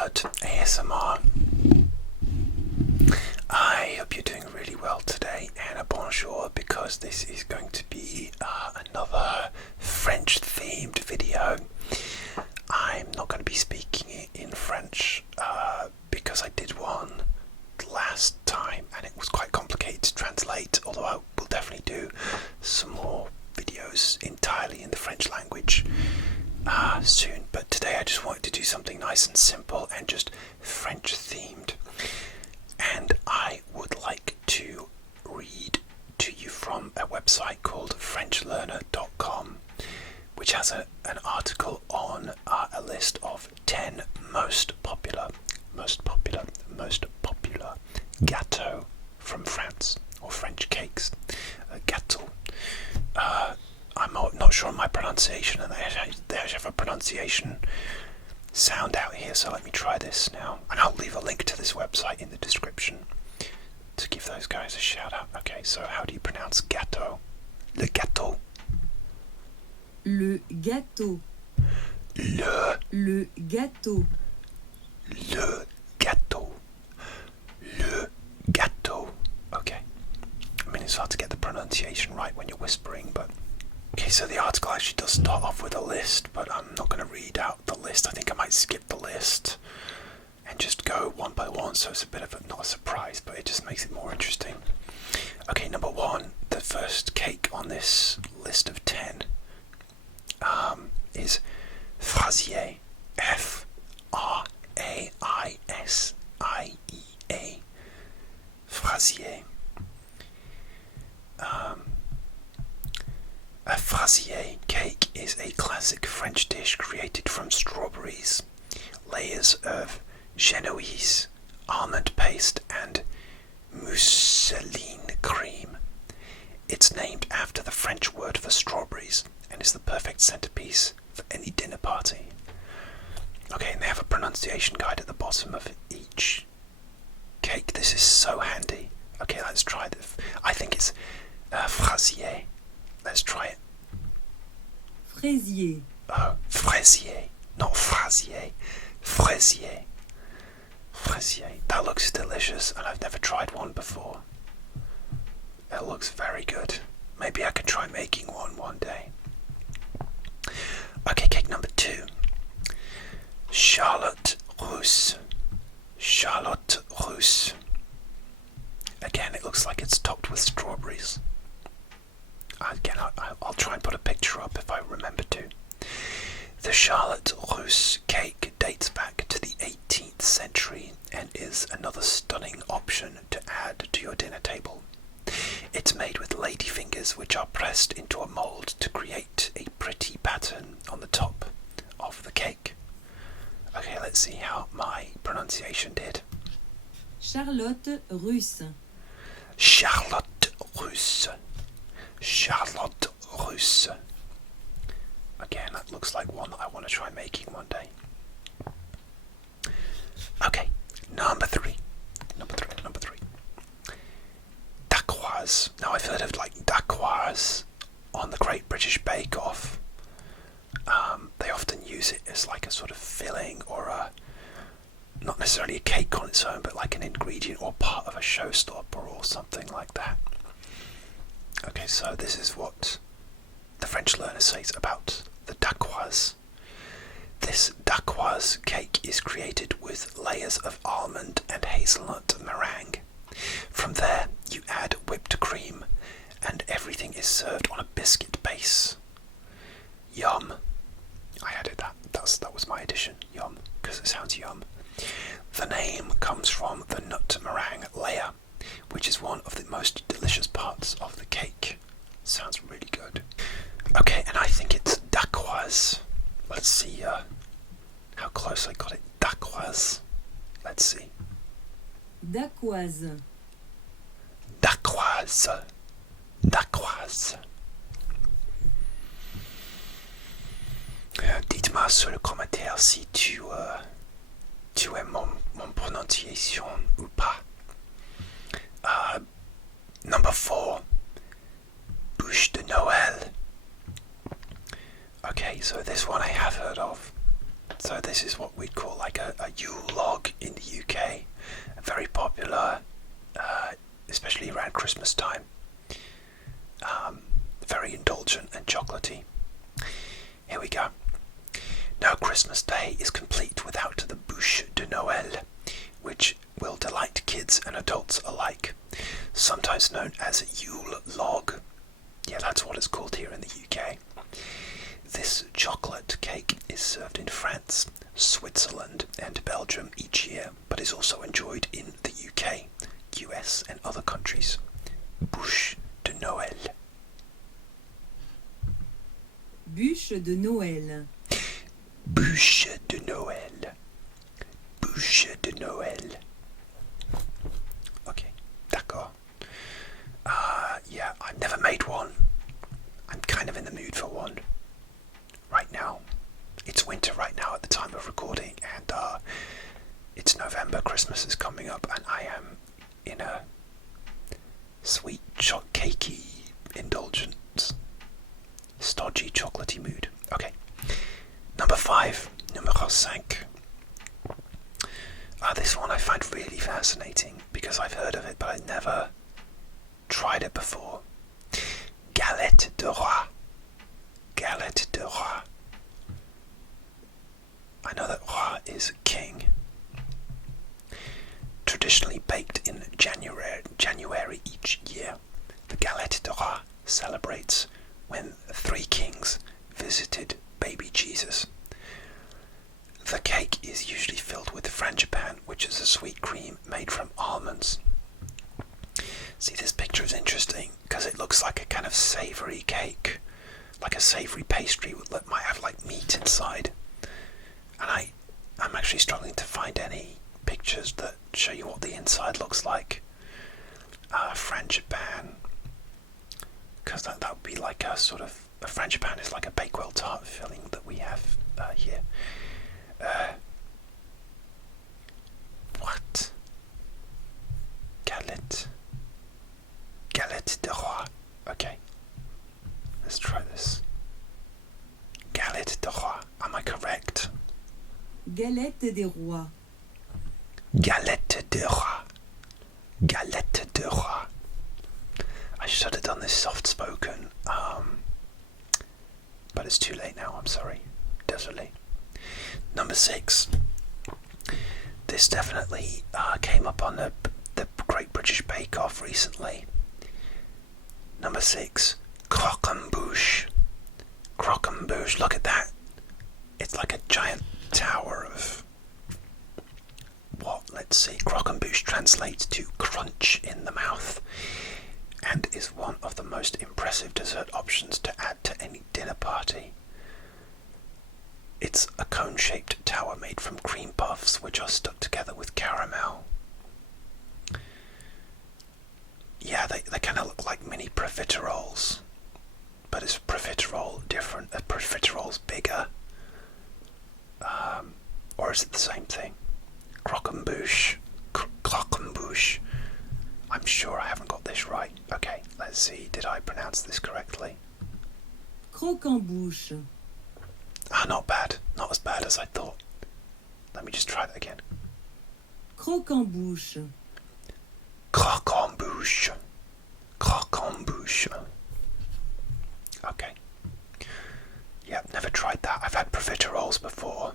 Alert ASMR. I hope you're doing really well today, and a bonjour, because this is going to be another French-themed video. I'm not going to be speaking in French because I did one last time and it was quite complicated to translate, although I will definitely do some more videos entirely in the French language soon. But today I just wanted to do something nice and simple and just French themed, and I would like to read to you from a website called FrenchLearner.com, which has an article on a list of 10 most popular gâteaux from France, or French cakes. Gâteau. I'm not sure on my pronunciation, and they actually have a pronunciation sound out here, so let me try this now. And I'll leave a link to this website in the description to give those guys a shout out. Okay, so how do you pronounce gâteau? Le gâteau. Le gâteau. Le gâteau. Le gâteau. Le gâteau. Okay. I mean, it's hard to get the pronunciation right when you're whispering, but... Okay, so the article actually does start off with a list, but I'm not going to read out the list. I think I might skip the list and just go one by one, so it's a bit of not a surprise, but it just makes it more interesting. Okay, number one, the first cake on this list of 10 is Fraisier. F-R-A-I-S-I-E-A. Fraisier. A Fraisier cake is a classic French dish created from strawberries, layers of genoise, almond paste, and mousseline cream. It's named after the French word for strawberries and is the perfect centerpiece for any dinner party. Okay, and they have a pronunciation guide at the bottom of each cake. This is so handy. Okay, let's try this. I think it's Fraisier. Let's try it. Fraisier. Oh, Fraisier, not Fraisier. Fraisier. Fraisier. That looks delicious, and I've never tried one before. It looks very good. Maybe I can try making one day. Okay, cake number 2. Charlotte Russe. Charlotte Russe. Again, it looks like it's topped with strawberries. Again, I'll try and put a picture up if I remember to. The Charlotte Russe cake dates back to the 18th century and is another stunning option to add to your dinner table. It's made with ladyfingers, which are pressed into a mould to create a pretty pattern on the top of the cake. Okay, let's see how my pronunciation did. Charlotte Russe. Charlotte Russe. Charlotte Russe. Again, that looks like one that I want to try making one day. Okay, number 3. Dacquoise. Now, I've heard of Dacquoise on the Great British Bake Off. They often use it as like a sort of filling, or not necessarily a cake on its own, but like an ingredient or part of a showstopper or something like that. Okay, so this is what the French learner says about the dacquoise. This dacquoise cake is created with layers of almond and hazelnut meringue. From there, you add whipped cream, and everything is served on a biscuit base. Yum. I added that. That was my addition. Yum, because it sounds yum. The name comes from the nut meringue layer, which is one of the most delicious parts of the cake. Sounds really good. Okay, and I think it's dacquoise. Let's see how close I got it. Dacquoise. Let's see. Dacquoise. Dacquoise. Dacquoise. Dites-moi sur le commentaire si tu aimes mon prononciation ou pas. Number 4. Bûche de Noël. Okay, so this one I have heard of. So this is what we'd call like a Yule log in the UK. Very popular, especially around Christmas time. Very indulgent and chocolatey. Here we go. No Christmas Day is complete without the bûche de Noël, which will delight kids and adults alike. Sometimes known as Yule log. Yeah, that's what it's called here in the UK. This chocolate cake is served in France, Switzerland and Belgium each year, but is also enjoyed in the UK, US and other countries. Bûche de Noël. Bûche de Noël. Bûche de Noël. Bûche de Noël. Okay, d'accord. Yeah, I've never made one. I'm kind of in the mood for one right now. It's winter right now at the time of recording, and it's November. Christmas is coming up, and I am in a sweet, cakey, indulgent, stodgy, chocolatey mood. Okay, number 5, numéro 5. This one I find really fascinating because I've heard of it, but I've never tried it before. Galette de roi. Galette de roi. I know that roi is king. Traditionally baked in January each year, the Galette de roi celebrates when 3 kings visited baby Jesus. The cake is usually filled with frangipan, which is a sweet cream made from almonds. See, this picture is interesting because it looks like a kind of savoury cake, like a savoury pastry that might have like meat inside. And I'm actually struggling to find any pictures that show you what the inside looks like. Frangipan, because that would be like a sort of, a frangipan is like a Bakewell tart filling that we have here. What? Galette de roi. Okay, let's try this. Galette de roi. Am I correct? Galette des rois. Galette de roi. Galette de roi. I should have done this soft spoken, but it's too late now. I'm sorry. Désolé. Number 6. This definitely came up on the Great British Bake Off recently. Number 6, croquembouche. Croquembouche, look at that. It's like a giant tower of what? Let's see. Croquembouche translates to crunch in the mouth and is one of the most impressive dessert options to add to any dinner party. It's a cone-shaped tower made from cream puffs which are stuck together with caramel. Yeah, they kind of look like mini profiteroles, but is profiterole different? A profiterole's bigger, or is it the same thing? Croquembouche, croquembouche. I'm sure I haven't got this right. Okay, let's see. Did I pronounce this correctly? Croquembouche. Not bad. Not as bad as I thought. Let me just try that again. Croquembouche. Croquembouche. Croquembouche. Okay. Yep, never tried that. I've had profiteroles before.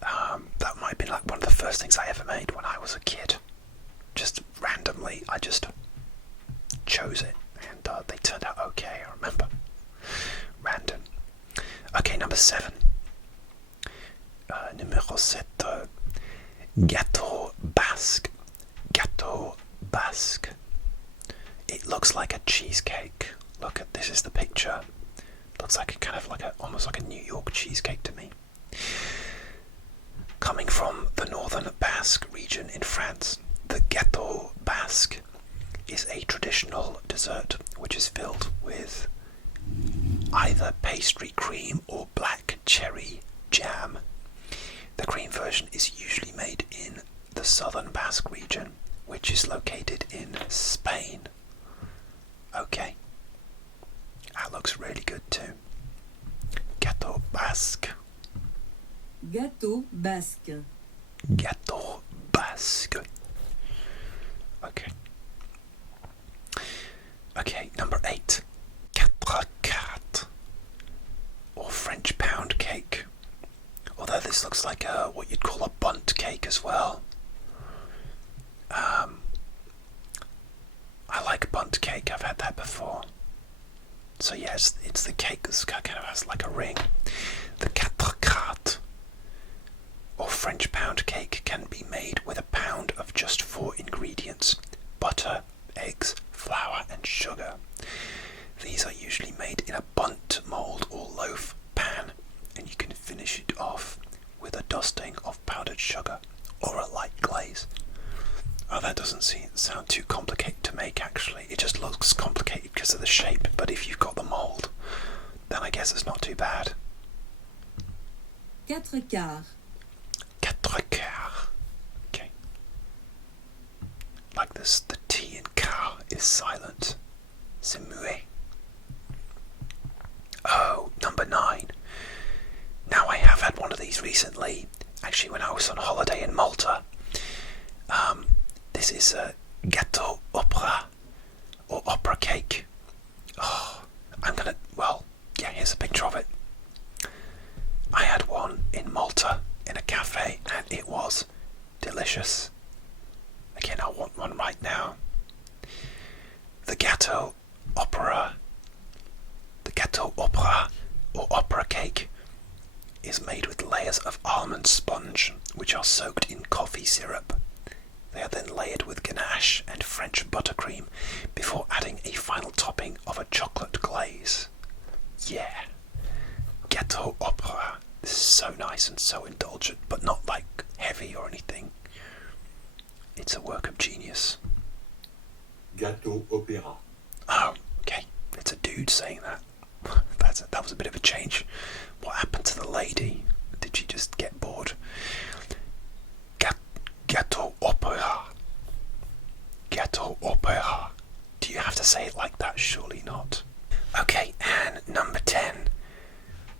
That might be like one of the first things I ever made when I was a kid. Just randomly, I just chose it, and they turned out okay, I remember. Random. Okay, number 7. Numéro 7. Gâteau basque. Gâteau basque. It looks like a cheesecake. Look at this is the picture. Looks like a kind of like almost like a New York cheesecake to me. Coming from the northern Basque region in France, the Gâteau basque is a traditional dessert which is filled with either pastry cream or black cherry jam. The cream version is usually made in the southern Basque region, which is located in Spain. Okay, that looks really good too. Gâteau basque. Gâteau basque. Gâteau basque. Okay. Okay, number 8. Quatre quarts, or French pound cake. Although this looks like what you'd call a bundt cake as well. I like bundt cake, I've had that before. So yes, it's the cake that kind of has like a ring. The quatre quarts, or French pound cake, can be made with a pound of just 4 ingredients: butter, eggs, flour and sugar. These are usually made in a bundt mold or loaf pan, and you can finish it off with a dusting of powdered sugar or a light glaze. Oh, that doesn't sound too complicated to make, actually. It just looks complicated because of the shape, but if you've got the mold, then I guess it's not too bad. Quatre quarts. Quatre quarts. Okay. Like this, the T in quart is silent. C'est muet. Oh, number 9. Now, I have had one of these recently, actually when I was on holiday in Malta. This is a gâteau opera, or opera cake. Oh, here's a picture of it. I had one in Malta in a cafe, and it was delicious. Again, I want one right now. The gâteau opera, or opera cake, is made with layers of almond sponge, which are soaked in coffee syrup. They are then layered with ganache and French buttercream before adding a final topping of a chocolate glaze. Yeah. Gâteau opera. This is so nice and so indulgent, but not like heavy or anything. It's a work of genius. Gâteau opéra. Oh, okay. It's a dude saying that. That was a bit of a change. What happened to the lady? Did she just get bored? Gâteau opéra. Gâteau opéra. Do you have to say it like that? Surely not. Okay, and number 10.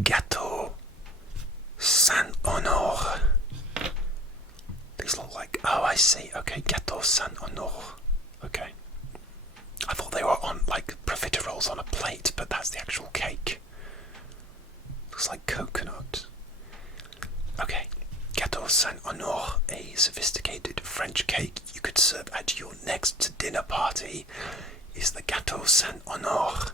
Gâteau Saint-Honore. These look like... Oh, I see. Okay, Gâteau Saint-Honore. Okay. I thought they were on, like, profiteroles on a plate, but that's the actual cake. Looks like coconut. Okay. Gâteau Saint-Honore, a sophisticated French cake you could serve at your next dinner party, is the Gâteau Saint-Honore.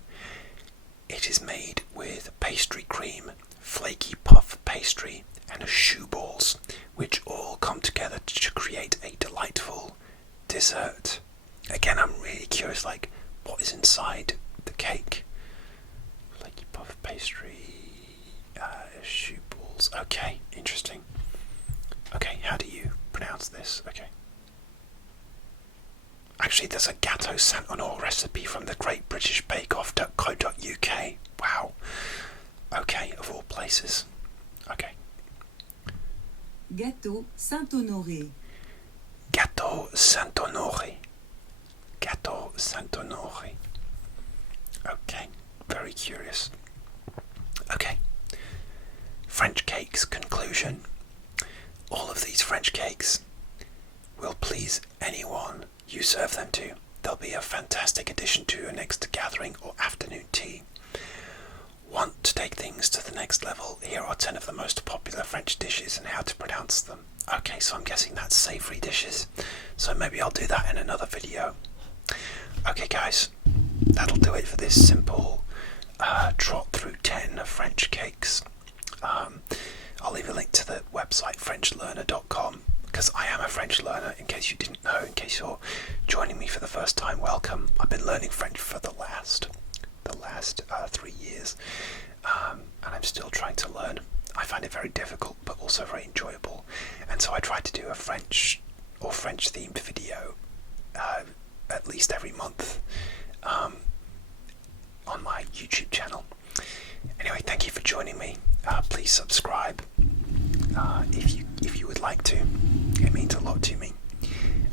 It is made with pastry cream, flaky puff pastry, and choux balls, which all come together to create a delightful dessert. Again, I'm really curious, like, what is inside the cake? Flaky puff pastry, choux balls. Okay, interesting. Okay, how do you pronounce this? Okay. Actually, there's a Gâteau Saint-Honore recipe from the Great British Bake-Off.co.uk. Wow. Okay, of all places. Okay. Gâteau Saint-Honoré. Gâteau Saint-Honoré. Gâteau Saint-Honoré. Okay, very curious. Okay. French cakes conclusion. All of these French cakes will please anyone you serve them to. They'll be a fantastic addition to your next gathering or afternoon tea. Want to take things to the next level? Here are 10 of the most popular French dishes and how to pronounce them. Okay, so I'm guessing that's savoury dishes, so maybe I'll do that in another video. Okay guys, that'll do it for this simple trot through 10 French cakes. I'll leave a link to the website FrenchLearner.com, because I am a French learner, in case you didn't know. In case you're joining me for the first time, welcome. I've been learning French for the last 3 years, and I'm still trying to learn. I find it very difficult, but also very enjoyable, and so I try to do a French or French-themed video at least every month on my YouTube channel. Anyway, thank you for joining me. Please subscribe if you would like to. It means a lot to me.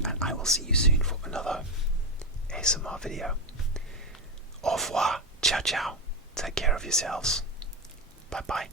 And I will see you soon for another ASMR video. Au revoir. Ciao, ciao. Take care of yourselves. Bye-bye.